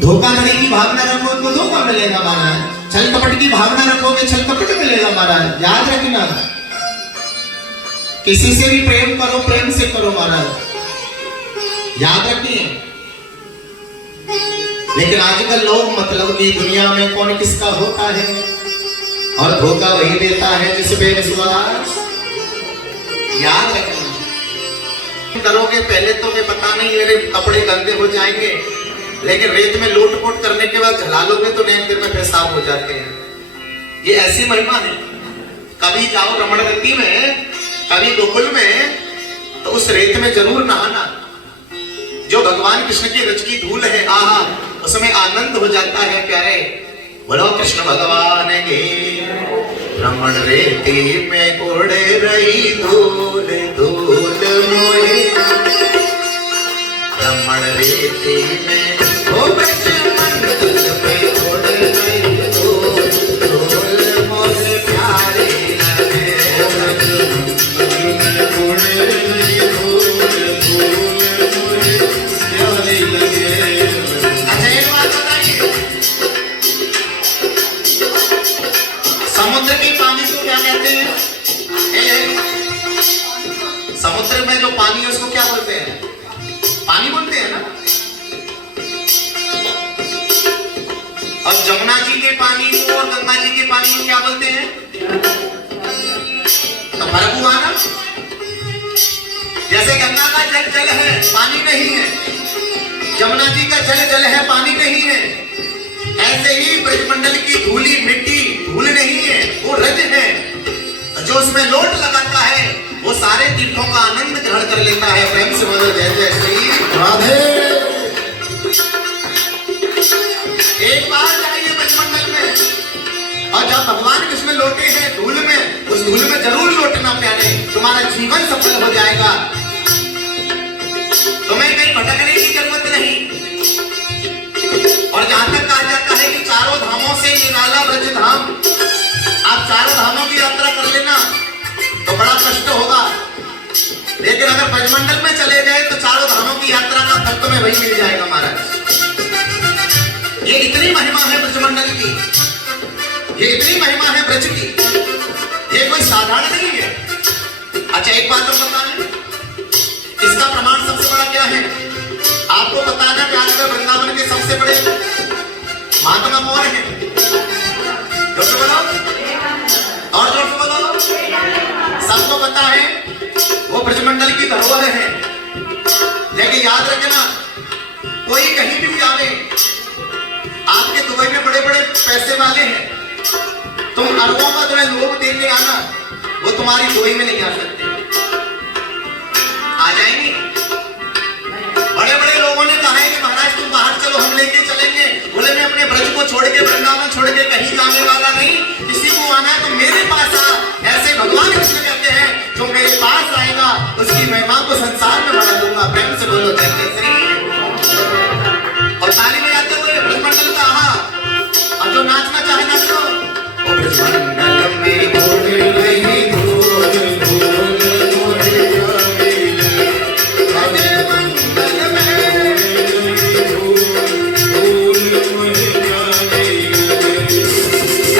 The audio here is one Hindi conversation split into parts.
धोखाधड़ी की भावना रखो तो धोखा मिलेगा महाराज, छल कपट की भावना रखोगे छल कपट मिलेगा महाराज। याद रखना, किसी से भी प्रेम करो प्रेम से करो महाराज, याद रखिए। लेकिन आजकल लोग मतलब की दुनिया में कौन किसका होता है, और धोखा वही देता है जिस पे विश्वास। याद रखना, करोगे पहले तो मैं पता नहीं मेरे कपड़े गंदे हो जाएंगे, लेकिन रेत में लोट-पोट करने के बाद झला लोगे तो नेक देर में फिर साफ हो जाते हैं। ये ऐसी महिमा है। कभी जाओ रमण गति में, कभी गोकुल में, तो उस रेत में जरूर नहाना। जो भगवान कृष्ण की रच की धूल है, आहा, उसमें आनंद हो जाता है प्यारे। बोलो कृष्ण भगवान के। रमण रेती में उड़े रही धूल धूल मोहे, रमण रेती में ओ ब्रजमंडल में उड़े रही धूल धूल मोहे प्यारे लगे, ब्रजमंडल में उड़े रही धूल धूल मोहे प्यारे लगे। अच्छा एक बात बताइए, समुद्र के पानी को क्या कहते हैं? समुद्र में जो पानी है उसको क्या बोलते हैं? पानी बोलते हैं ना। और जमुना जी के पानी को और गंगा जी के पानी को क्या बोलते हैं? तो फर्क हुआ ना। जैसे गंगा का जल जल है, पानी नहीं है, जमुना जी का जल जल है, पानी नहीं है, ऐसे ही ब्रजमंडल की धूली मिट्टी धूल नहीं है, वो रज है। जो उसमें लोट लगाता है वो सारे तीर्थों का आनंद ग्रहण कर लेता है। प्रेम से बोलो जय जय श्री राधे। एक बार जाइए ब्रजमंडल में, और जब भगवान कृष्ण लोटे हैं धूल में, उस धूल में जरूर लोटना प्यारे, तुम्हारा जीवन सफल हो जाएगा। तुम्हें कहीं भटकने की जरूरत नहीं। और जहां तक कहा जाता है कि चारों धामों से निराला ब्रज धाम, आप चारों धामों की यात्रा कर लेना तो बड़ा कष्ट होगा, लेकिन अगर ब्रजमंडल में चले गए तो चारों धामों की यात्रा का फल तुम्हें वही मिल जाएगा महाराज। ये इतनी महिमा है ब्रजमंडल की, ये इतनी महिमा है ब्रज की, ये कोई साधारण नहीं है। अच्छा एक बात तो पता है, इसका प्रमाण सबसे बड़ा क्या है? आपको पता है कि आजकल वृंदावन के सबसे बड़े महात्मा कौन है? जोर से बोलो, और जोर से बोलो। सबको पता है वो ब्रजमंडल की धरोहर है। लेकिन याद रखना, कोई कहीं भी जावे, आपके दुबई में बड़े बड़े पैसे वाले हैं, तुम अरबों का तुम्हें लोभ दे के आना, वो तुम्हारी दुबई में नहीं आ सकते। आ जाएंगे। बड़े बड़े लोगों ने कहा है कि महाराज तुम बाहर चलो, हम लेके चलेंगे। बोले मैं अपने ब्रज को छोड़ के, वृंदावन छोड़ के कहीं जाने वाला नहीं, किसी को आना है तो मेरे पास आ। ऐसे भगवान कृष्ण कहते हैं, जो मेरे पास आएगा उसकी महिमा को संसार में बढ़ा दूंगा। प्रेम से बोलो जय जय श्री। और ताली बजाते हुए ब्रजमंडल का आहा, और जो नाचना चाहे नाचो। ब्रजमंडल में उड़े रही धूल धूल मोहे प्यारे लगे, ब्रजमंडल में धूल मोहे प्यारे लगे,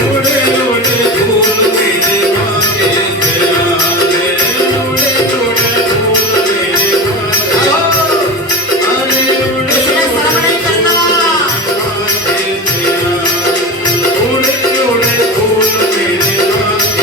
उड़े उड़े धूल मेरे भागे ध्याने, उड़े उड़े धूल मेरे भागे, अरे उड़े शर्म नहीं करना, उड़े उड़े धूल मेरे भागे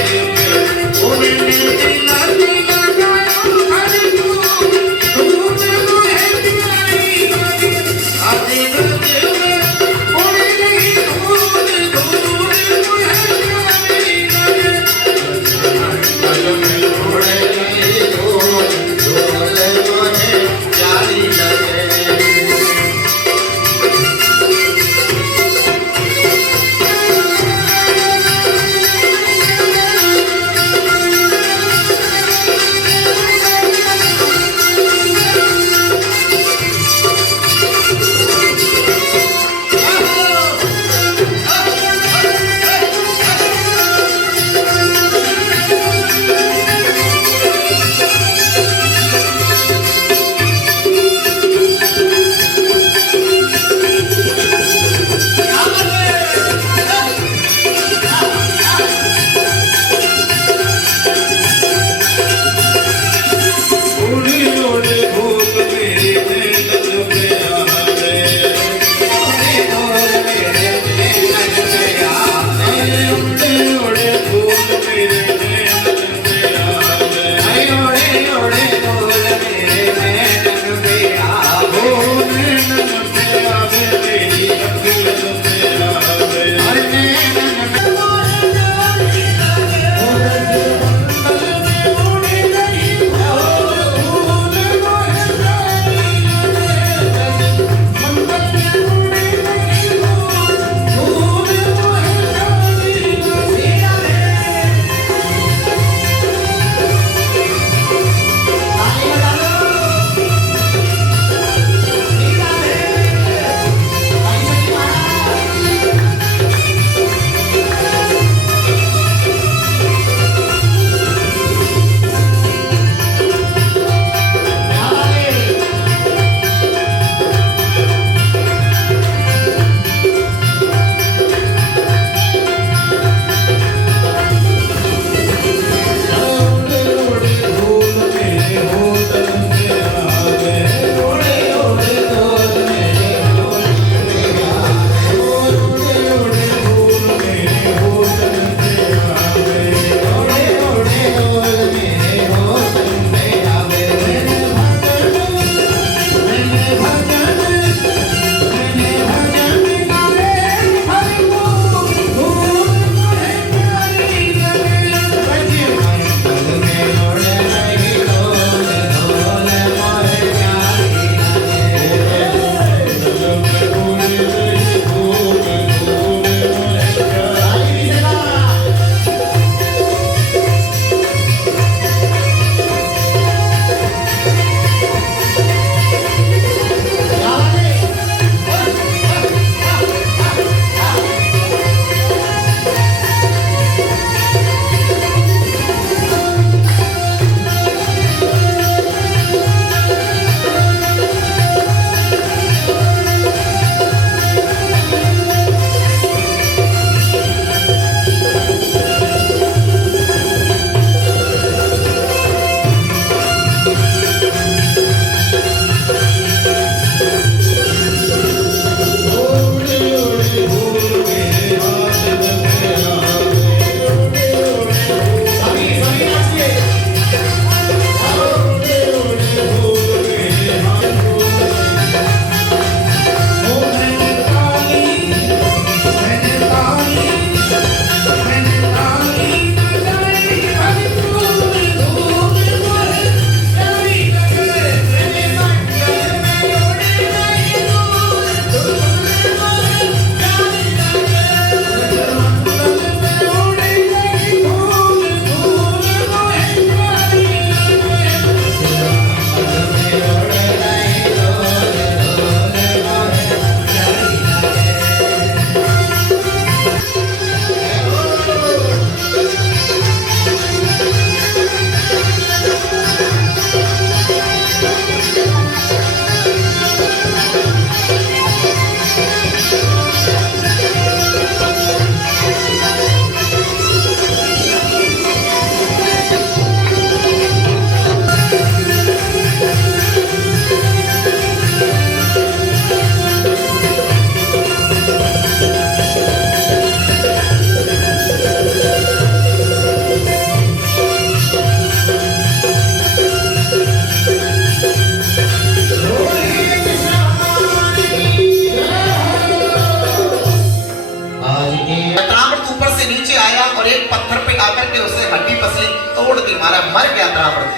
मारा, मर गया त्रावृत।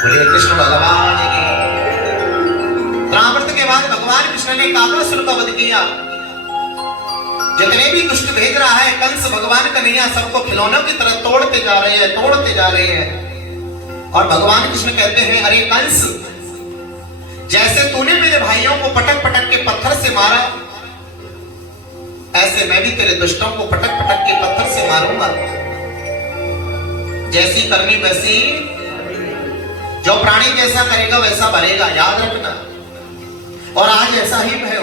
बोले कृष्ण भगवान की। त्रावृत के बाद भगवान कृष्ण ने काकासुर का वध किया। जितने भी दुष्ट भेज रहा है कंस भगवान कन्हैया सबको खिलौनों की तरह तोड़ते जा रहे हैं, तोड़ते जा रहे हैं। और भगवान कृष्ण कहते हैं अरे कंस, जैसे तूने मेरे भाइयों को पटक पटक के पत्थर से मारा, ऐसे मैं भी तेरे दुष्टों को पटक पटक के पत्थर से मारूंगा। जैसी करनी वैसी, जो प्राणी जैसा करेगा वैसा भरेगा, याद रखना। और आज ऐसा ही भयो,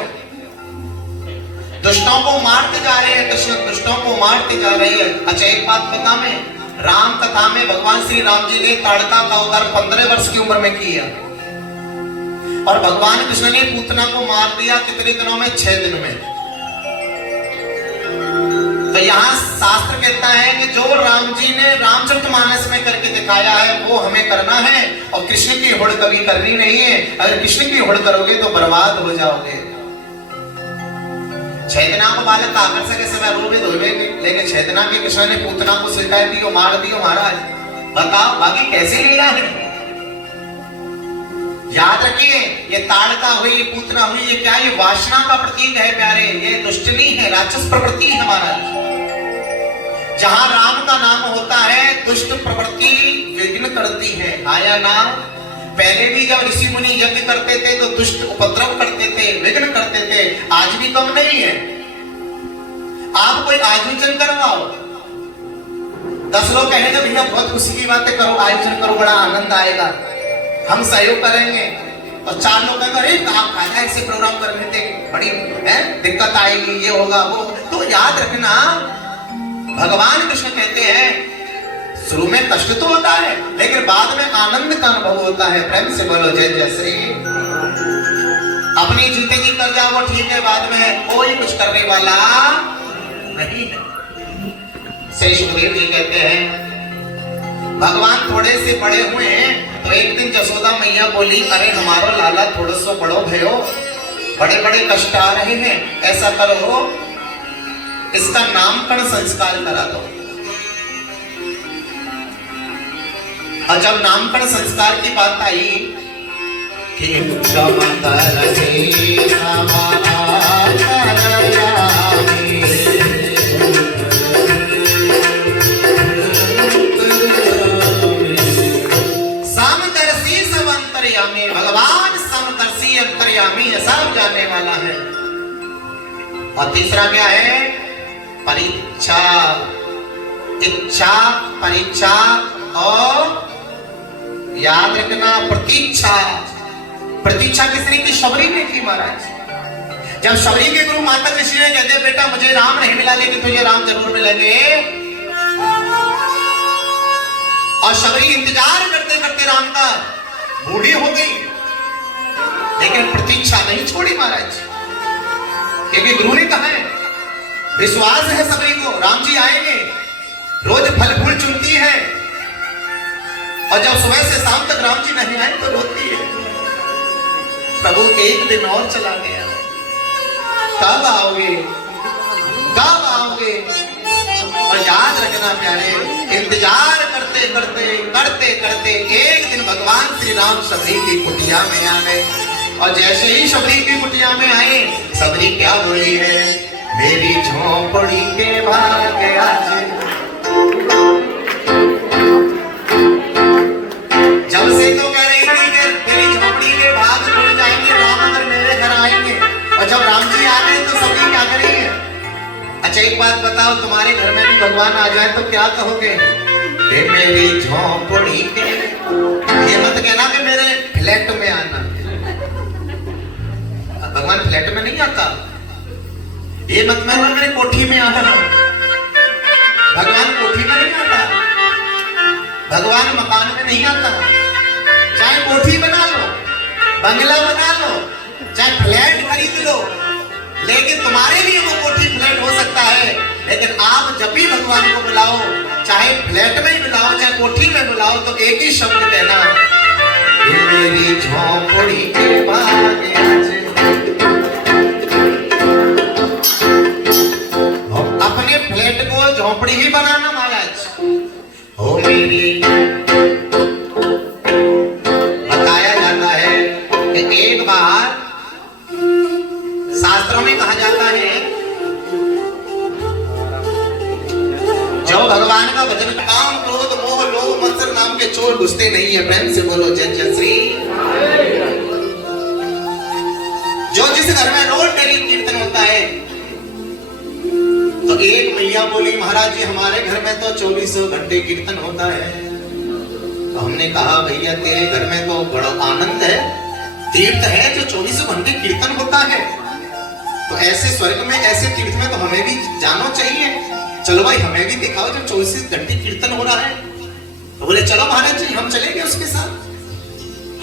दुष्टों को मारते जा रहे हैं कृष्ण, दुष्टों को मारते जा रहे हैं। अच्छा एक बात बता, में राम कथा में भगवान श्री राम जी ने ताड़का का अवतार 15 वर्ष की उम्र में किया और भगवान कृष्ण ने पूतना को मार दिया कितने दिनों में? 6 दिन में। तो यहाँ शास्त्र कहता है कि जो राम जी ने रामचरितमानस में करके दिखाया है वो हमें करना है और कृष्ण की होड़ कभी करनी नहीं है। अगर कृष्ण की होड़ करोगे तो बर्बाद हो जाओगे। 6 दिना को बालक आकर्षक के समय रोगे धोवे, लेकिन 6 दिना के कृष्ण ने पूतना को सिखाई दियो, मार दियो महाराज। बताओ बाकी कैसे लीला है? याद रखिए, ये ताड़का हुई, पूतना हुई, ये क्या? ये वासना का प्रतीक है प्यारे, ये दुष्टनी है, राक्षस प्रवृत्ति है महाराज। जहां राम का नाम होता है दुष्ट प्रवृत्ति विघ्न करती है। आया नाम पहले भी जब ऋषि मुनि यज्ञ करते थे तो दुष्ट उपद्रव करते थे, विघ्न करते थे। आज भी कम नहीं है। आप कोई आयोजन करवाओ, 10 लोग कहेंगे भैया बहुत खुशी की बातें करो, आयोजन करो, बड़ा आनंद आएगा, हम सहयोग करेंगे। और 4 लोग कहेंगे अरे आप फायदा ऐसे प्रोग्राम करने थे, बड़ी है दिक्कत आएगी, ये होगा वो। तो याद रखना भगवान कृष्ण कहते हैं शुरू में कष्ट तो होता है लेकिन बाद में आनंद का अनुभव होता है। प्रेम से बोलो जय जय श्री। अपनी जिंदगी कर जाओ ठीक है, बाद में कोई कुछ करने वाला नहीं है। श्री सुखदेव जी कहते हैं भगवान थोड़े से बड़े हुए हैं तो एक दिन जसोदा मैया बोली अरे हमारो लाला थोड़ा सा बड़ो भयो, बड़े बड़े कष्ट आ रहे हैं, ऐसा करो इसका नामकरण संस्कार करा दो। और जब नामकरण संस्कार की बात आई कि समदर्शी सब अंतर्यामी, भगवान समदर्शी अंतर्यामी है, सब जानने वाला है। और तीसरा क्या है? परीक्षा, इच्छा, परीक्षा और याद रखना प्रतीक्षा। प्रतीक्षा किसने की? शबरी ने की महाराज। जब शबरी के गुरु माता ऋषि ने कहते बेटा मुझे राम नहीं मिला लेकिन तुझे राम जरूर मिलेंगे, और शबरी इंतजार करते करते राम का बूढ़ी हो गई लेकिन प्रतीक्षा नहीं छोड़ी महाराज, क्योंकि गुरु ने कहा है विश्वास है शबरी को राम जी आएंगे। रोज फल फूल चुनती है और जब सुबह से शाम तक राम जी नहीं आए तो रोती है। प्रभु एक दिन और चला गया, कब आओगे, कब आओगे? और याद रखना प्यारे, इंतजार करते करते करते करते एक दिन भगवान श्री राम शबरी की कुटिया में आ गए। और जैसे ही शबरी की कुटिया में आए, शबरी क्या बोली है? मेरी झोंपड़ी के भाग्य आज। जब से तो कह रही थी कि तेरी झोपड़ी के भाग खुल जाएंगे राम अगर मेरे घर आएंगे, और जब राम जी आ गए तो सभी क्या करेंगे? अच्छा एक बात बताओ, तुम्हारे घर में भी भगवान आ जाए तो क्या कहोगे? मेरी झोपड़ी के, ये मत कहना कि मेरे फ्लैट में आना। भगवान फ्लैट में नहीं आता, ये मत कहना मेरे कोठी में आना। भगवान कोठी में नहीं आता, भगवान मकान में नहीं आता। चाहे कोठी बना लो, बंगला बना लो, चाहे फ्लैट खरीद लो, लेकिन तुम्हारे लिए वो कोठी फ्लैट हो सकता है। लेकिन आप जब भी भगवान को बुलाओ, चाहे फ्लैट में ही बुलाओ चाहे कोठी में बुलाओ, तो एक ही शब्द कहना, मेरी झोंपड़ी के भाग्य आज। अपने फ्लैट को झोंपड़ी ही बनाना महाराज। हो मेरी एक बार शास्त्रों में कहा जाता है जो भगवान का भजन काम क्रोध मोह लोभ मत्सर नाम के चोर घुसते नहीं है। प्रेम से बोलो जय जय श्री। जो जिस घर में रोज डेली कीर्तन होता है तो एक मैया बोली महाराज जी हमारे घर में तो 2400 घंटे कीर्तन होता है। तो हमने कहा भैया तेरे घर में तो बड़ा आनंद है, तीर्थ है जो 2400 घंटे कीर्तन होता है, तो ऐसे स्वर्ग में ऐसे तीर्थ में तो हमें भी जाना चाहिए। चलो भाई हमें भी दिखाओ जब 24 घंटे कीर्तन हो रहा है। तो बोले चलो महाराज जी हम चलेंगे उसके साथ।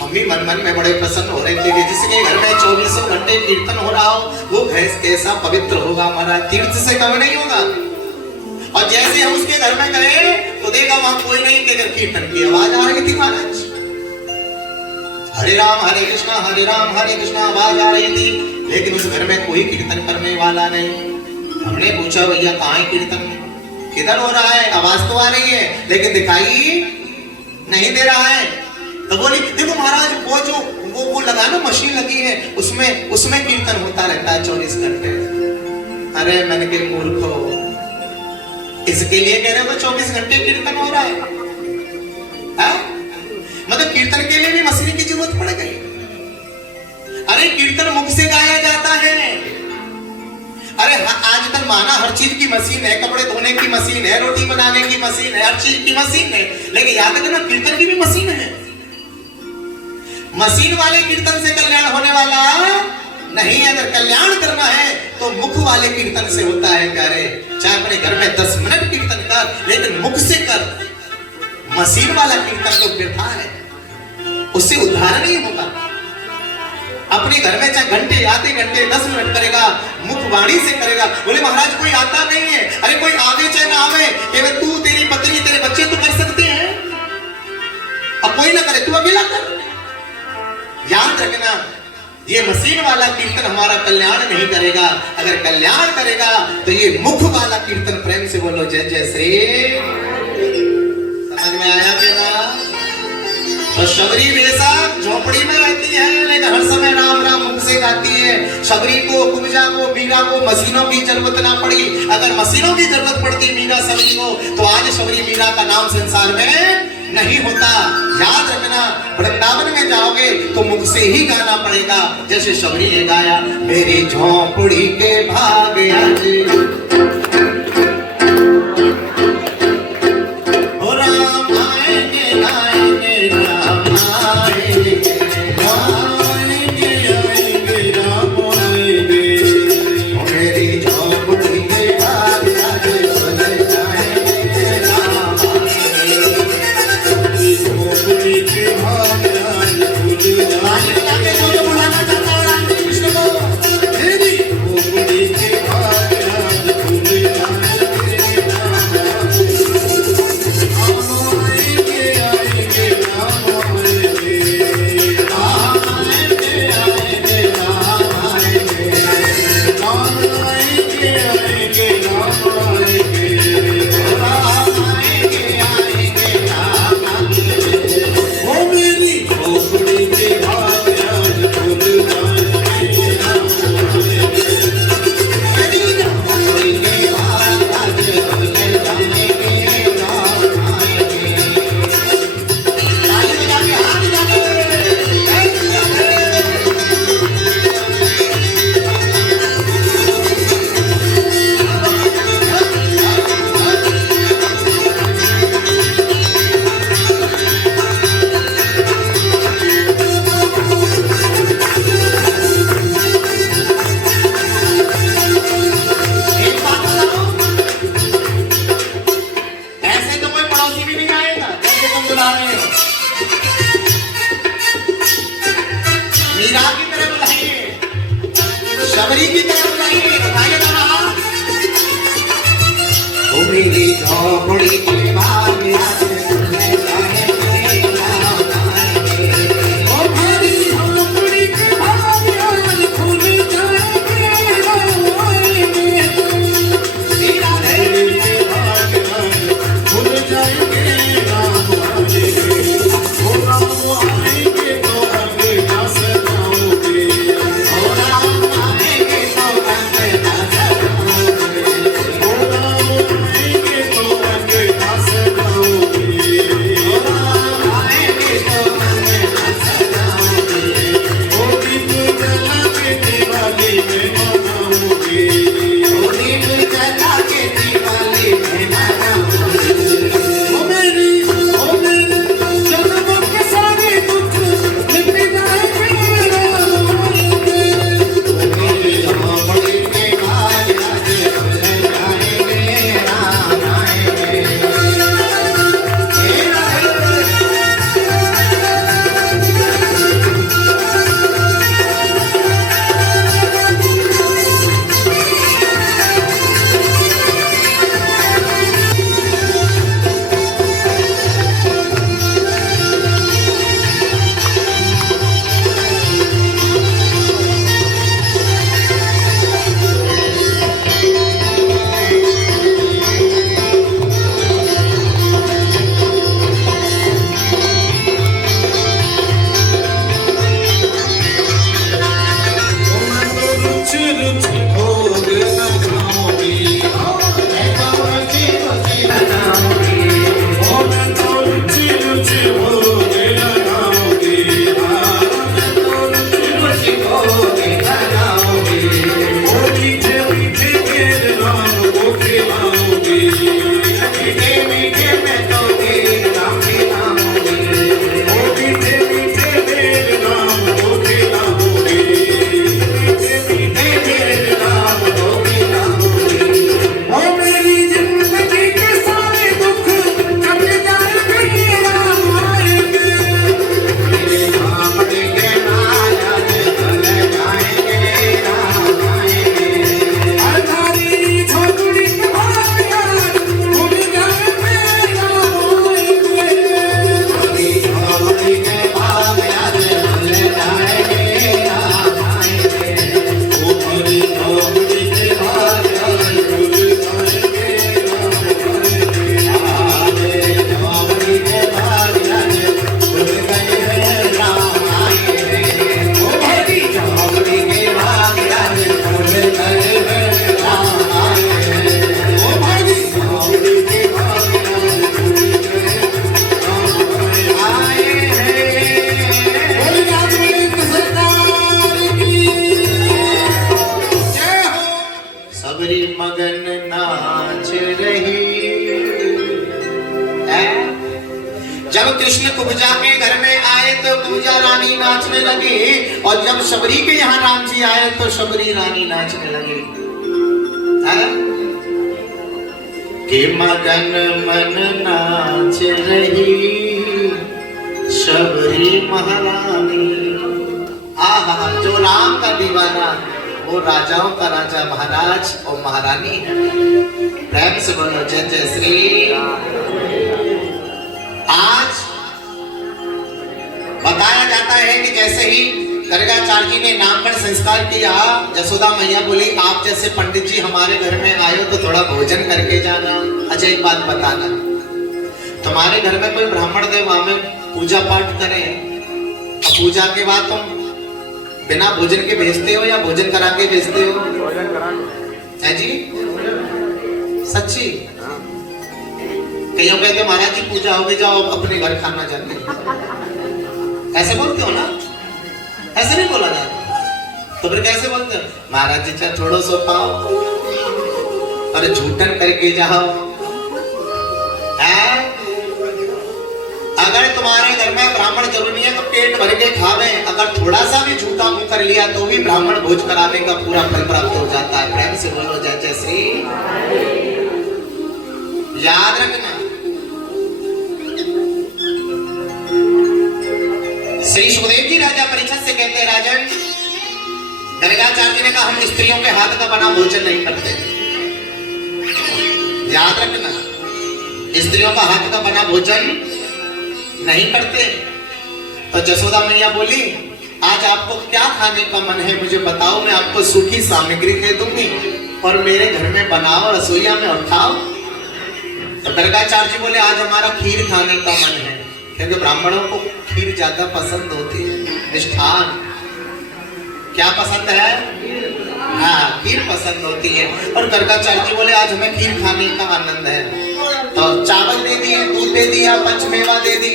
हम भी मन मन में बड़े प्रसन्न हो रहे थे कि जिसके घर में 24 घंटे कीर्तन हो रहा हो वो घर कैसा पवित्र होगा, हमारा तीर्थ से कम नहीं होगा। और जैसे हम उसके घर में गए तो देखा वहां कोई नहीं के घर कीर्तन की आवाज आ रही थी महाराज। हरे राम हरे कृष्णा आवाज आ रही थी, लेकिन उस घर में कोई कीर्तन करने वाला नहीं। हमने पूछा भैया कहाँ है कीर्तन, किधर हो रहा है? आवाज तो आ रही है लेकिन दिखाई नहीं दे रहा है। तो बोली देखो महाराज वो जो वो लगा ना मशीन लगी है उसमें कीर्तन होता रहता है 24 घंटे। अरे मैंने के मूर्खो, इसके लिए कह रहे हो 24 घंटे कीर्तन हो रहा है? मतलब कीर्तन के लिए भी मशीन की जरूरत पड़ गई। अरे कीर्तन मुख से गाया जाता है। अरे आजकल माना हर चीज की मशीन है, कपड़े धोने की मशीन है, रोटी बनाने की मशीन है, हर चीज की मशीन है, लेकिन याद रखना कीर्तन की भी मशीन है। मशीन वाले कीर्तन से कल्याण होने वाला नहीं। अगर कल्याण करना है तो मुख वाले कीर्तन से होता है प्यारे। चाहे अपने घर में 10 मिनट कीर्तन कर, लेकिन मुख से कर। मशीन वाला कीर्तन तो वृथा है, उससे उद्धार नहीं होगा। अपने घर में चाहे घंटे आधे घंटे 10 मिनट करेगा, मुख वाणी से करेगा। बोले महाराज कोई आता नहीं है। अरे कोई आवे चाहे ना आवे, केवल तू तेरी पत्नी तेरे बच्चे तो कर सकते हैं, अब कोई ना करे तू अकेला कर। याद रखना ये मशीन वाला कीर्तन हमारा कल्याण नहीं करेगा। अगर कल्याण करेगा तो ये मुख वाला कीर्तन। प्रेम से बोलो जय जय श्री। समझ में आया क्या ना? तो शबरी बेशक झोपड़ी में रहती है लेकिन हर समय राम राम मुख से गाती है। शबरी को, कुब्जा को, मीरा को मशीनों की जरूरत ना पड़ी। अगर मशीनों की जरूरत पड़ती मीरा शबरी को तो आज शबरी मीरा का नाम संसार में नहीं होता। याद रखना वृंदावन में जाओगे तो मुख से ही गाना पड़ेगा। जैसे शबरी ने गाया मेरी झोपड़ी के भाग आज शबरी की तरफ नहीं दिखाई दे रहा। ओ मेरी झोपड़ी के भाग लगे। और जब शबरी के यहाँ राम जी आए तो शबरी रानी नाचने लगी। कि मगन मन नाच रही शबरी महारानी। आहा, जो राम का दीवाना वो राजाओं का राजा महाराज और महारानी है। प्रेम से बोलो जय जय श्री। आज बताया जाता है कि जैसे ही गर्गाचार्य जी ने नामकरण संस्कार किया, जसोदा मैया बोली आप जैसे पंडित जी हमारे घर में आए हो तो थोड़ा भोजन करके जाना। अच्छा एक बात बताना, तुम्हारे घर में कोई ब्राह्मण देव हमें पूजा पाठ करे और पूजा के बाद तुम बिना भोजन के भेजते हो या भोजन करा के भेजते हो? भोजन करा है जी, सच्ची। कईयों कहते महाराज जी पूजा हो गई, जाओ अपने घर खाना जाते। ऐसे बोलते हो ना? ऐसे नहीं बोला जाता तो फिर कैसे बोलते हो? महाराज जी चाहे थोड़ो सो पाओ और झूठन करके जाओ। है अगर तुम्हारे घर में ब्राह्मण जरूरी है तो पेट भर के खावे, अगर थोड़ा सा भी झूठा मुंह कर लिया तो भी ब्राह्मण भोज कराने का पूरा फल प्राप्त हो जाता है। प्रेम से बोलो जय जय श्री। याद रखना, श्री सुखदेव जी राजा परीक्षित से कहते हैं राजन, गर्गाचार्य जी ने कहा हम स्त्रियों के हाथ का बना भोजन नहीं करते। याद रखना, स्त्रियों का हाथ का बना भोजन नहीं करते। तो जसोदा मैया बोली आज आपको क्या खाने का मन है मुझे बताओ, मैं आपको सूखी सामग्री दे दूंगी और मेरे घर में बनाओ रसोईया में और खाओ। तो गर्गाचार्य जी बोले आज हमारा खीर खाने का मन है, क्योंकि ब्राह्मणों को खीर ज्यादा पसंद होती है। मिष्ठान क्या पसंद है? हाँ, खीर पसंद होती है। और गर्गाचार्य जी बोले आज हमें खीर खाने का आनंद है। तो चावल दे दिए, दूध दे दिया, पंचमेवा दे दी,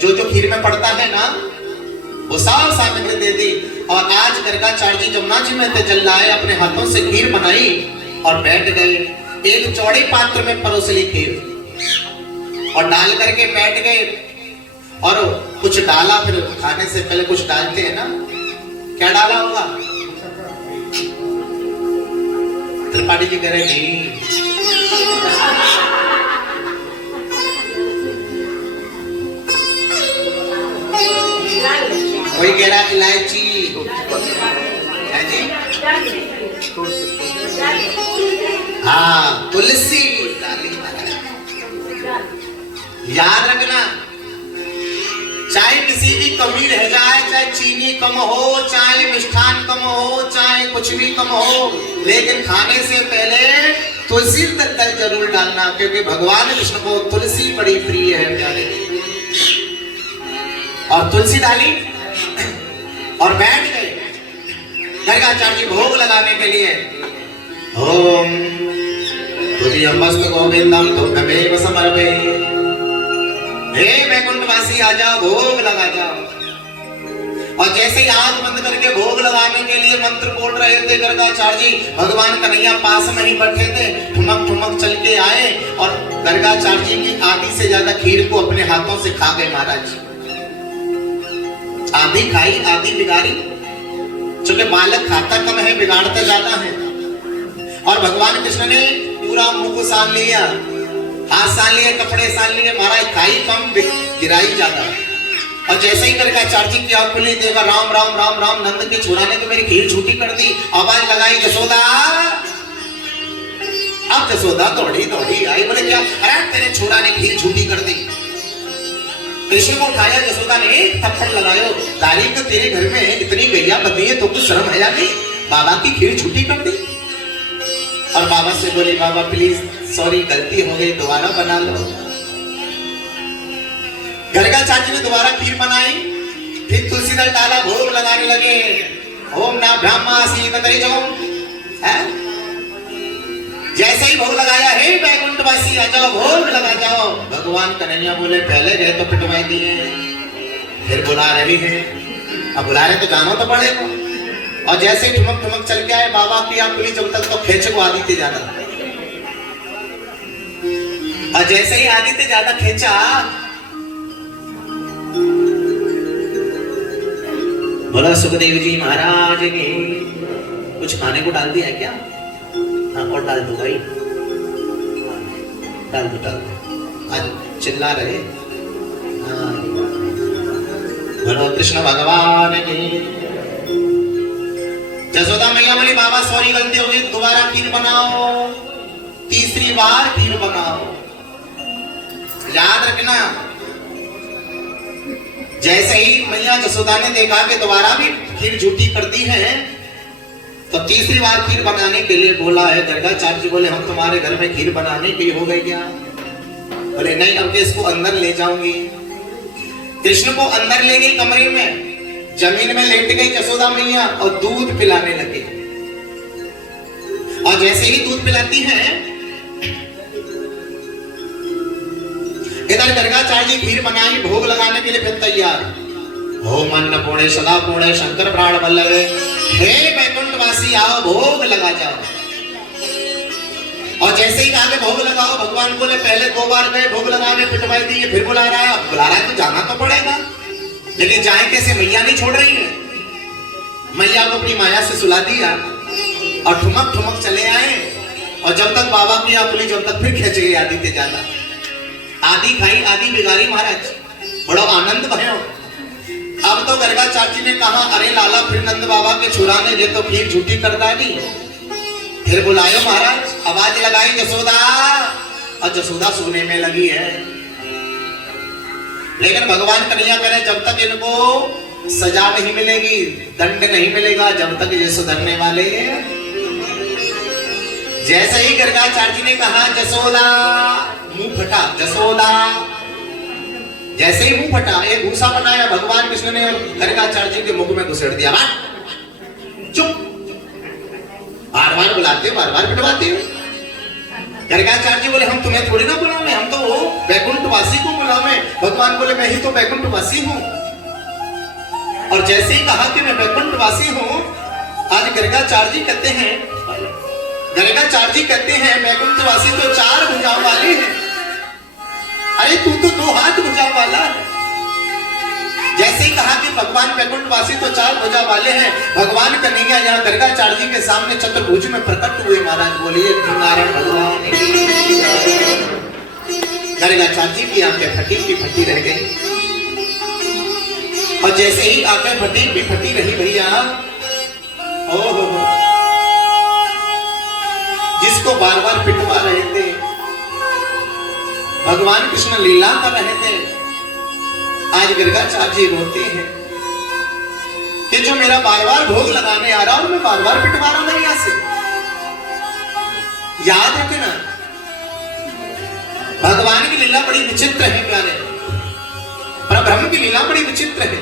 जो जो खीर में पड़ता है ना वो सब सामग्री दे दी। और आज गर्गाचार्य जी जमुना जी में जल लाए, अपने हाथों से खीर बनाई और बैठ गए। एक चौड़े पात्र में परोस ली खीर और डाल करके बैठ गए और कुछ डाला। फिर खाने से पहले कुछ डालते हैं ना, क्या डाला होगा? त्रिपाठी जी कह रहे घी। कोई कह रहा इलायची है जी, हाँ तुलसी डाली। याद रखना, चाहे किसी की कमी रह जाए, चाहे चीनी कम हो, चाहे मिष्ठान कम हो, चाहे कुछ भी कम हो, लेकिन खाने से पहले तुलसी दल जरूर डालना, क्योंकि भगवान कृष्ण को तुलसी बड़ी प्रिय है प्यारे। और तुलसी डाली और बैठ गए। गर्गाचार्य जी भोग लगाने के लिए ओम तुरीयमस्तु गोविंदम तुभ्यमेव समर्पे। हे वैकुंठवासी आ जाओ, भोग लगा जाओ। और जैसे ही आंख बंद करके भोग लगाने के लिए मंत्र बोल रहे थे गर्गाचार्य जी, भगवान कन्हैया पास में ही बैठे थे, ठुमक ठुमक चल के आए और गर्गाचार्य जी की आधी से ज्यादा खीर को अपने हाथों से खा गए महाराज जी। आधी खाई आधी बिगाड़ी, क्योंकि बालक खाता कम है बिगाड़ता ज्यादा है। और भगवान कृष्ण ने पूरा मुंह को सान लिया, हाथ सान लिए, कपड़े सान लिए, महाराज खाई कम गिराई ज्यादा। और जैसे ही गर्गाचार्य जी की आंख खुली, देखा राम राम राम राम, नंद की छोरा ने तो मेरी खीर झूठी कर दी। आवाज लगाई जसोदा। अब जसोदा दौड़ी दौड़ी आई, बोले क्या? अरे तेरे छोरा ने खीर झूठी कर दी। कृष्ण को उठाया, जसोदा ने एक थप्पड़ लगायो, दारी को तेरे घर में इतनी गैया बनी है तो कुछ शर्म है या नहीं? बाबा की खीर छुट्टी कर दी। और बाबा से बोले बाबा प्लीज सॉरी गलती हो गई, दोबारा बना लो। गर्गाचार्य ने दोबारा खीर बनाई, फिर तुलसी दल डाला, भोग लगाने लगे। ओम ना ब्रह्मा सीत तरिजो है। जैसे ही भोग लगाया, हे वैकुंठवासी आ जाओ, भोग लगा जाओ। भगवान कन्हैया बोले पहले गए तो पिटवाई दिए, फिर बुला रही है, अब बुला रहे तो जाना तो पड़ेगा। और जैसे ही ठुमक ठुमक चल के आए, बाबा की आंख खुली जब तक तो खेचे को आदित्य ज्यादा। और जैसे ही आदित्य ज्यादा खींचा, बोला सुखदेव जी महाराज ने कुछ खाने को डाल दिया है क्या? हाँ और डाल दो भाई, डाल दो। आज चिल्ला रहे। हाँ बोलो कृष्ण भगवान की। जसोदा मैया बोली बाबा सॉरी गलती हो गई, दोबारा खीर बनाओ, तीसरी बार खीर बनाओ। याद रखना, जैसे ही मैया जसोदा ने देखा कि दोबारा भी खीर झूठी करती है, तो तीसरी बार खीर बनाने के लिए बोला है। गर्गाचार्य जी बोले हम तुम्हारे घर में खीर बनाने के लिए हो गए क्या? बोले नहीं, अब इसको अंदर ले जाऊंगी। कृष्ण को अंदर ले गई, कमरे में जमीन में लेट गई जसोदा मैया और दूध पिलाने लगे। और जैसे ही दूध पिलाती है, इधर गर्गाचार्य जी खीर बनाई, भोग लगाने के लिए फिर तैयार। ओम अन्न पूर्णे सदा पूर्णे शंकर प्राण वल्लभे, हे वैकुंठवासी आओ भोग लगा जाओ। और जैसे ही कहा भोग लगाओ, भगवान बोले पहले 2 बार गए भोग लगाने, पिटवाई दी, फिर बुला रहा है तो जाना तो पड़ेगा, लेकिन जाए कैसे? मैया नहीं छोड़ रही है। मैया को अपनी माया से सुला दिया और ठुमक ठुमक चले आए। और जब तक बाबा की अपनी जब तक फिर खींच गई आदि ते ज्यादा, आदि खाई आदि बिगाड़ी महाराज, बड़ा आनंद भयो। अब तो गर्गाचार्य ने कहा अरे लाला फिर नंद बाबा के छुराने जे तो खीर झूठी करता नहीं। फिर बुलायो महाराज, आवाज लगाई जसोदा, और जसोदा सोने में लगी है। लेकिन भगवान कन्हैया कह रहे जब तक इनको सजा नहीं मिलेगी, दंड नहीं मिलेगा, जब तक ये सुधरने वाले। जैसे ही गर्गाचार्य ने कहा जसोदा, मुंह फटा जसोदा। जैसे ही मुंह फटा, एक भूसा बनाया भगवान कृष्ण ने और गर्गाचार्य के मुख में घुसेड़ दिया। चुप, बार बार बुलाते हो, बार बार पिटवाते हो। गर्गाचार्य बोले हम तुम्हें थोड़ी ना बुलावे, हम तो वैकुंठवासी को बुलावे। भगवान बोले मैं ही तो वैकुंठवासी हूँ। और जैसे ही कहा कि मैं वैकुंठवासी हूँ, आज गर्गाचार्य कहते हैं, गर्गाचार्य कहते हैं वैकुंठवासी तो 4 भुजाओं वाले हैं। अरे तू तो 2 हाथ भुजा वाला है। जैसे ही कहा कि भगवान वैकुंठवासी तो 4 भुजा वाले हैं, भगवान कन्हैया यहाँ गर्गाचार्य जी के सामने चतुर्भुज में प्रकट हुए। महाराज बोलिए नारायण भगवान। गर्गाचार्य जी की आंखें फटी की फटी रह गई। और जैसे ही आंखें फटी की फटी रही भैया, ओहो, जिसको बार बार पिटवा रहे थे, भगवान कृष्ण लीला कर रहे थे, आज गर्गाचार्य जी रोते हैं कि जो मेरा बार बार भोग लगाने आ रहा और मैं बार बार पिटवा रहा हूं यहां से। याद रखना, भगवान की लीला बड़ी विचित्र है प्यारे, पर ब्रह्म की लीला बड़ी विचित्र है।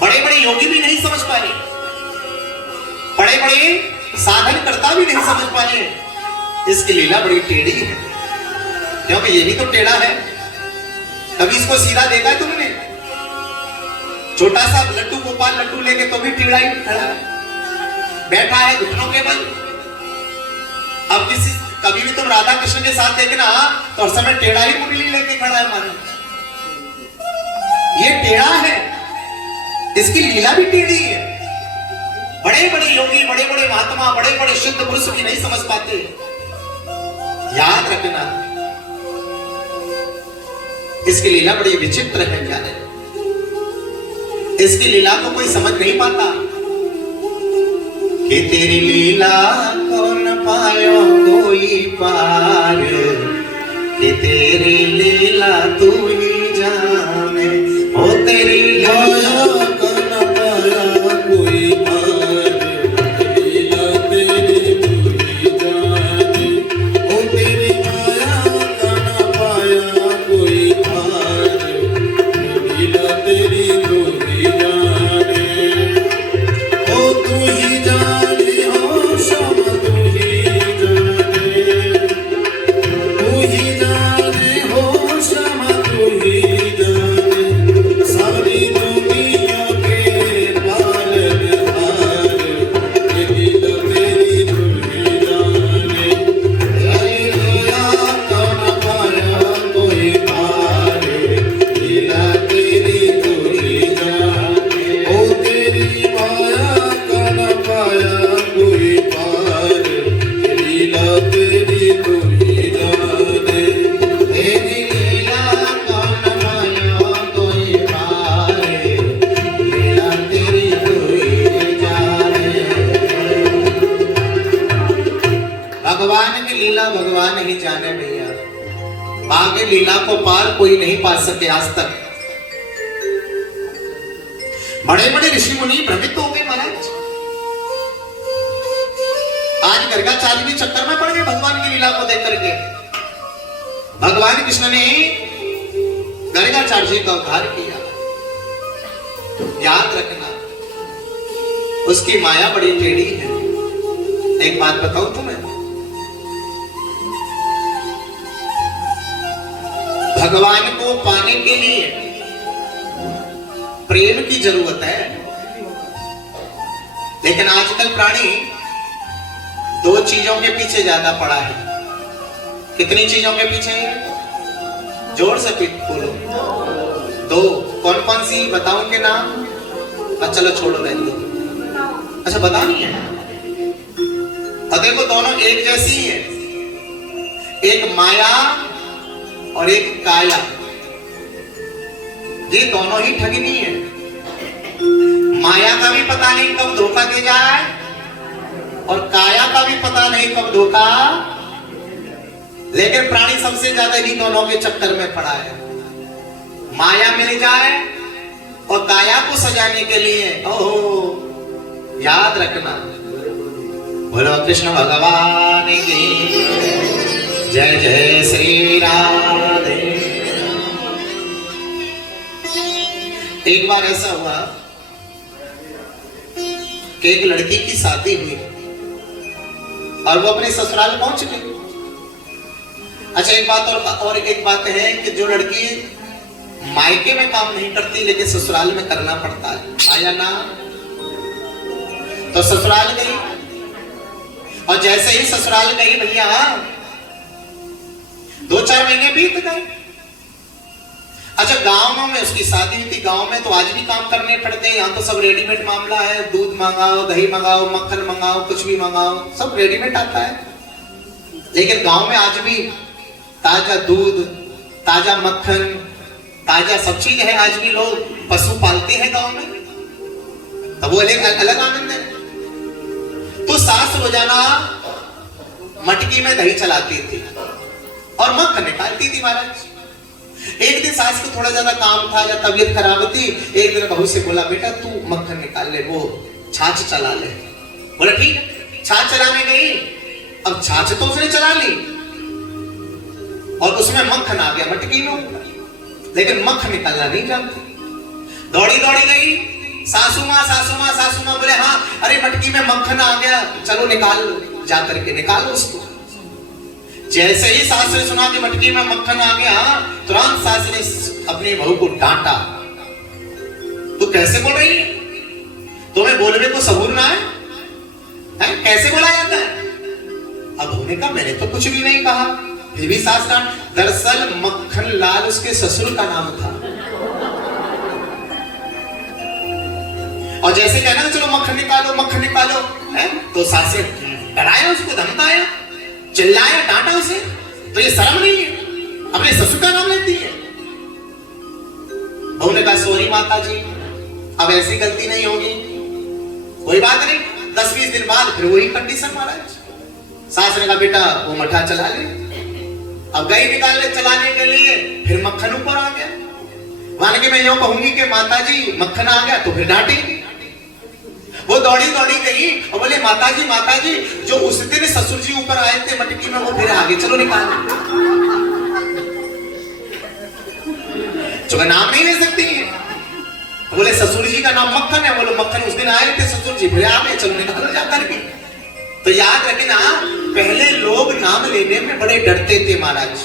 बड़े बड़े योगी भी नहीं समझ पाए, बड़े बड़े साधन करता भी नहीं समझ पाए। इसकी लीला बड़ी टेढ़ी है, क्योंकि ये भी तो टेढ़ा है। कभी इसको सीधा देखा है तुमने? छोटा सा लड्डू गोपाल लड्डू लेके तो भी टेढ़ा ही खड़ा है, बैठा है घुटनों के बल। अब कभी भी तुम राधा कृष्ण के साथ देखना तो हर समय टेढ़ा ही मुरली लेके खड़ा है मानो। ये टेढ़ा है, इसकी लीला भी टेढ़ी है। बड़े बड़े योगी, बड़े बड़े महात्मा, बड़े बड़े शुद्ध पुरुष भी नहीं समझ पाते। याद रखना, इसकी लीला बड़ी विचित्र है प्यारे। इसकी लीला को कोई समझ नहीं पाता कि तेरी लीला कौन पायो कोई पार, कि तेरी लीला तू ही जाने। ओ तेरी लीला कौन पाया कोई पार, लीला तेरी तू ही जाने। ओ तेरी माया कौन पाया कोई पार, लीला तेरी तू ही जाने। ओ तू ही जाने, हो श्याम तू ही जाने, तू ही जाने, हो श्याम तू लीला को पार कोई नहीं पा सके आज तक। बड़े बड़े ऋषि मुनि भ्रमित हो गए महाराज। आज गर्गाचार्य भी चक्कर में पड़ गए भगवान की लीला को देख करके। भगवान कृष्ण ने गर्गाचार्य जी का उद्धार किया। याद रखना, उसकी माया बड़ी टेढ़ी है। एक बात बताऊं तुम्हें, भगवान को पाने के लिए प्रेम की जरूरत है, लेकिन आजकल प्राणी दो चीजों के पीछे ज्यादा पड़ा है। कितनी चीजों के पीछे है? जोर से बोलो। दो। कौन कौन सी बताऊं के नाम? चलो छोड़ो, रहने दो। अच्छा बतानी है? और देखो दोनों एक जैसी है, एक माया और एक काया। ये दोनों ही ठगनी है। माया का भी पता नहीं कब धोखा दे जाए, और काया का भी पता नहीं कब धोखा। लेकिन प्राणी सबसे ज्यादा इन्हीं दोनों के चक्कर में पड़ा है। माया मिल जाए और काया को सजाने के लिए, ओहो, याद रखना। बोलो कृष्ण भगवान की जय। जय श्री राधे। एक बार ऐसा हुआ कि एक लड़की की शादी हुई और वो अपने ससुराल पहुंच गई। अच्छा एक बात और एक बात है कि जो लड़की मायके में काम नहीं करती लेकिन ससुराल में करना पड़ता है, आया ना? तो ससुराल गई, और जैसे ही ससुराल गई भैया 2-4 महीने बीत गए। अच्छा गांव में उसकी शादी हुई थी। गांव में तो आज भी काम करने पड़ते हैं। यहाँ तो सब रेडीमेड मामला है। दूध मंगाओ, दही मंगाओ, मक्खन मंगाओ, कुछ भी मंगाओ, सब रेडीमेड आता है। लेकिन गांव में आज भी ताजा दूध, ताजा मक्खन, ताजा सब चीज है। आज भी लोग पशु पालते हैं गांव में, तो वो अलग आनंद है। तो सास रोजाना मटकी में दही चलाती थी और मक्खन निकालती थी महाराज। एक दिन सास को थोड़ा ज्यादा काम था या तबीयत खराब थी। एक दिन बहू से बोला, बेटा तू मक्खन निकाल ले, वो छाछ चला ले। बोला ठीक है। छाछ चलाने गई। अब छाछ तो उसने चला ली और उसमें मक्खन आ गया मटकी में, लेकिन मक्खन निकालना नहीं जानती। दौड़ी दौड़ी गई, सासू माँ बोले हाँ अरे मटकी में मक्खन आ गया, चलो निकाल लो, जा करके निकालो उसको। जैसे ही सास ने सुना कि मटकी में मक्खन आ गया, तुरंत सास ने अपनी बहू को डांटा। तू कैसे बोल रही है? तुम्हें बोलने को सबूर ना है? कैसे बोला जाता है? अब होने का मैंने तो कुछ भी नहीं कहा, फिर भी सास डांट। दरअसल मक्खन लाल उसके ससुर का नाम था। और जैसे कहना चलो मक्खन निकालो, है? तो सास ने डराया उसको, धमकाया, चिल्लाया, डांटा उसे। तो ये शर्म नहीं है? अपने ससुर का नाम लेती है। बहू ने कहा सॉरी माता जी, अब ऐसी गलती नहीं होगी, कोई बात नहीं। 10-20 दिन बाद फिर वही कंडीशन महाराज। सास ने कहा बेटा वो मठा चला ले। अब गई निकालने चलाने के लिए, फिर मक्खन ऊपर आ गया। मान के मैं यूं कहूंगी कि माता जी मक्खन आ गया, तो फिर डांटेगी। वो दौड़ी दौड़ी गई और बोले माता जी जो उस दिन ससुर जी ऊपर आए थे मटकी में, वो फिर आगे, चलो निकाल। जो नाम नहीं ले सकती है। बोले ससुर जी का नाम मक्खन है। बोलो मक्खन उस दिन आए थे ससुर जी, फिर आगे, चलो निकालो जा करके। तो याद रखना, पहले लोग नाम लेने में बड़े डरते थे महाराज।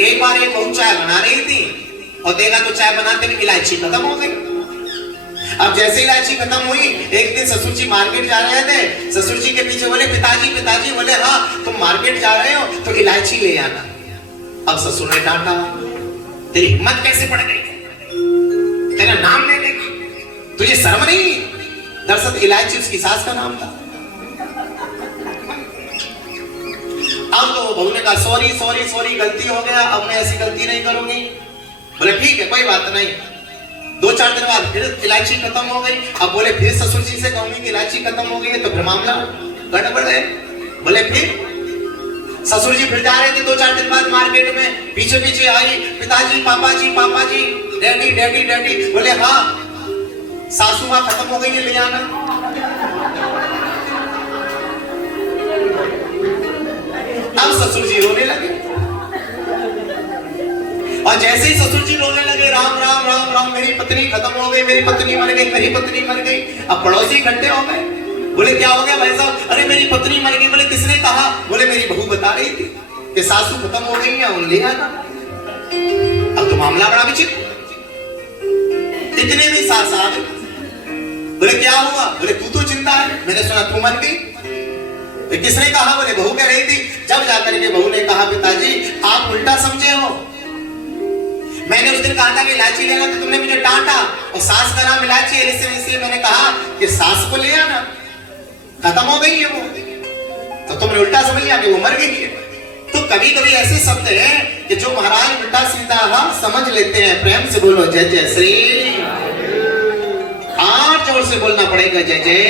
एक बार एक बहू चाय बना रही थी और देखा तो चाय बनाते में इलायची खत्म हो गई। अब जैसे इलायची खत्म हुई, एक दिन ससुर जी मार्केट जा रहे थे। ससुर जी के पीछे बोले पिताजी। बोले हाँ तुम मार्केट जा रहे हो तो इलायची ले आना। अब ससुर ने डांटा, तेरी हिम्मत कैसे पड़ गई तेरा नाम लेने की, तुझे शर्म नहीं? दरअसल इलायची उसकी सास का नाम था। अब तो बहू ने कहा सॉरी गलती हो गया, अब मैं ऐसी गलती नहीं करूंगी। बोले ठीक है कोई बात नहीं। 2-4 दिन बाद फिर इलायची खत्म हो गई। अब बोले फिर ससुर जी से कहूंगी कि इलायची खत्म हो गई है, तो फिर मामला गड़बड़ है। बोले फिर ससुर जी फिर जा रहे थे 2-4 दिन बाद मार्केट में, पीछे पीछे आई, पिताजी पापा जी डैडी डैडी डैडी। बोले हाँ, सासू माँ खत्म हो गई है, ले आना। अब ससुर जी रोने लगे, और जैसे ही ससुर जी रोने लगे, राम राम राम राम, मेरी पत्नी खत्म हो गई, मेरी पत्नी मर गई, मेरी पत्नी मर गई। अब पड़ोसी इकट्ठे हो गए, बोले क्या हो गया भाई साहब? अरे मेरी पत्नी मर गई। बोले किसने कहा? बोले मेरी बहू बता रही थी कि सासू खत्म हो गई है, ले आना। अब तो मामला बड़ा विचित्र। इतने में सास आ गई, बोले क्या हुआ? बोले तू तो चिंता है, मैंने सुना तू मर गई। तो किसने कहा? बोले बहू कह रही थी। जब जाकर के बहू ने कहा पिताजी आप उल्टा समझे हो, मैंने उस दिन कहा था कि इलायची लेना, तो तुमने मुझे डांटा, और सास का नाम इलायची है, इसलिए मैंने कहा कि सास को ले आना, खत्म हो गई है वो, तो तुमने उल्टा समझ लिया कि वो मर गई है। तो कभी कभी ऐसे शब्द हैं कि जो महाराज उल्टा सीधा हम समझ लेते हैं। प्रेम से बोलो जय जय श्री, और जोर से बोलना पड़ेगा जय जय।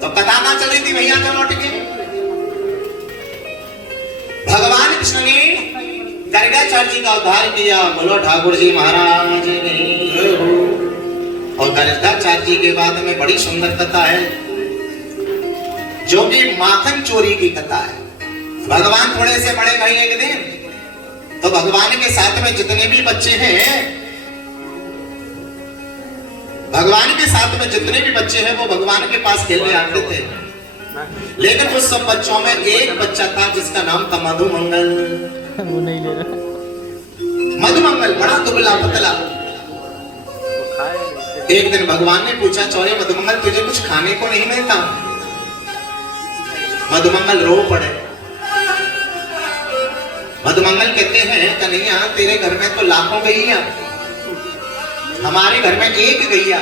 तो कथा कहां चल रही थी भैया? जो लौट के भगवान कृष्ण ने गर्गाचार्य जी का उद्धार किया। बोलो ठाकुर जी महाराज ने। और गर्गाचार्य जी के बाद में बड़ी सुंदर कथा है, जो कि माखन चोरी की कथा है। भगवान थोड़े से बड़े भाई एक दिन, तो भगवान के साथ में जितने भी बच्चे हैं, भगवान के साथ में जितने भी बच्चे हैं वो भगवान के पास खेलने आते थे। लेकिन उस सब बच्चों में एक बच्चा था जिसका नाम था मधुमंगल। वो नहीं ले रहा। मधुमंगल बड़ा दुबला पतला। एक दिन भगवान ने पूछा, चौरे मधुमंगल तुझे कुछ खाने को नहीं मिलता? मधुमंगल रो पड़े। मधुमंगल कहते हैं कन्हैया तेरे घर में तो लाखों गैया, हमारे घर में एक गैया,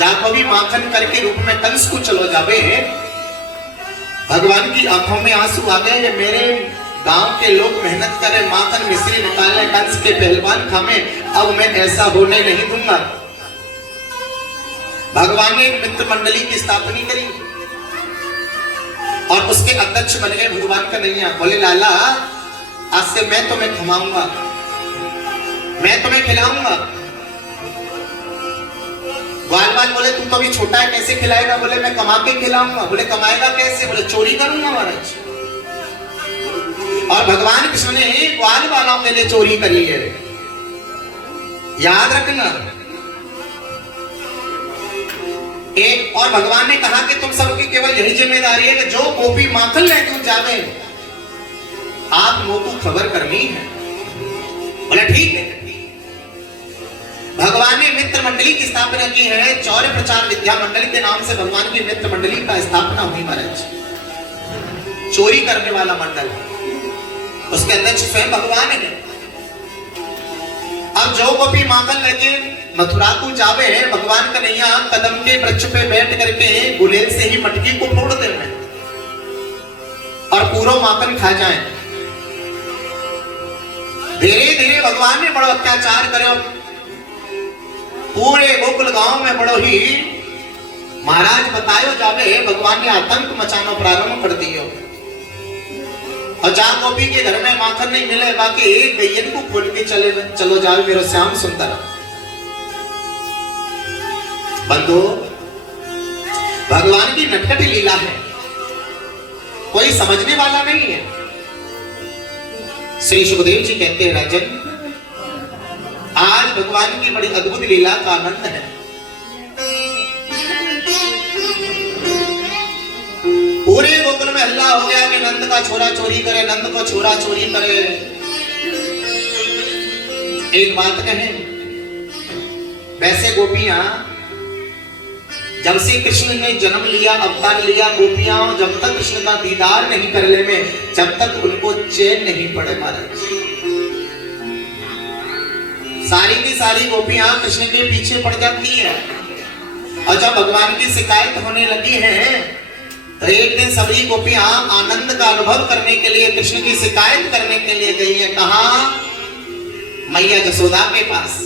जाको भी माखन करके रूप में कंस को चलो जावे। भगवान की आंखों में आंसू आ गए। मेरे गांव के लोग मेहनत करें, माखन मिश्री निकालने, कंस के पहलवान खामे, अब मैं ऐसा होने नहीं दूंगा। भगवान ने एक मित्र मंडली की स्थापना करी और उसके अध्यक्ष बन गए भगवान कन्हैया। बोले लाला आज से मैं तुम्हें खिलाऊंगा, मैं तुम्हें खिलाऊंगा। ग्वालवाल बोले तू तो अभी छोटा है, कैसे खिलाएगा? बोले मैं कमा के खिलाऊंगा। बोले कमाएगा कैसे? बोले चोरी करूंगा महाराज। और भगवान कृष्ण ने ग्वाल वालों के लिए चोरी करी है, याद रखना। एक और भगवान ने कहा कि तुम सबकी केवल यही जिम्मेदारी है कि जो गोपी माखन लेके जावे आप लोगों को खबर करनी है। बोला ठीक है। भगवान ने मित्र मंडली की स्थापना की है। चौर्य प्रचार विद्या मंडली के नाम से भगवान की मित्र मंडली का स्थापना हुई महाराज। चोरी करने वाला मंडल, उसके अध्यक्ष स्वयं भगवान है। अब जो गोपी माखन लेके मथुरा को जावे, भगवान कन्हैया कदम के वृक्ष पे बैठ करके गुलेल से ही मटकी को फोड़ दे और पूरा माखन खा जाए। धीरे धीरे भगवान ने बड़ा अत्याचार करे, पूरे गोकुल गांव में बड़ो ही महाराज बतायो जावे। भगवान ने आतंक मचाना प्रारंभ कर दियो। और जहां गोपी के घर में माखन नहीं मिले, बाकी एक गैयन को खोल के चलो जाओ मेरा श्याम सुंदर। बंधु भगवान की नटखट लीला है, कोई समझने वाला नहीं है। श्री सुखदेव जी कहते हैं राजन आज भगवान की बड़ी अद्भुत लीला का आनंद है। पूरे गोकुल में हल्ला हो गया कि नंद का छोरा चोरी करे, नंद को छोरा चोरी करे। एक बात कहें, वैसे गोपियां जब से कृष्ण ने जन्म लिया, अवतार लिया, गोपियां जब तक कृष्ण का दीदार नहीं कर ले में, जब तक उनको चैन नहीं पड़े महाराज। सारी की सारी गोपियां कृष्ण के पीछे पड़ जाती है। और जब भगवान की शिकायत होने लगी है तो एक दिन सभी गोपियां आनंद का अनुभव करने के लिए कृष्ण की शिकायत करने के लिए गई है। कहां? मैया जसोदा के पास।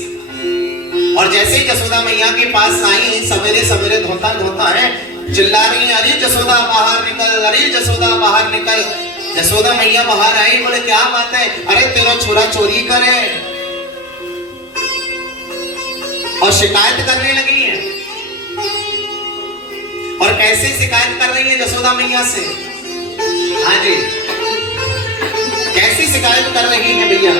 और जैसे ही जसोदा मैया के पास आई, सवेरे सवेरे धोता धोता है चिल्ला रही है, अरे जसोदा बाहर निकल, अरे जसोदा बाहर निकल। जसोदा मैया बाहर आई, बोले क्या बात है? अरे तेरा छोरा चोरी करे और शिकायत करने लगी है। और कैसे शिकायत कर रही है जसोदा मैया से? हाँ जी, कैसी शिकायत कर रही है भैया?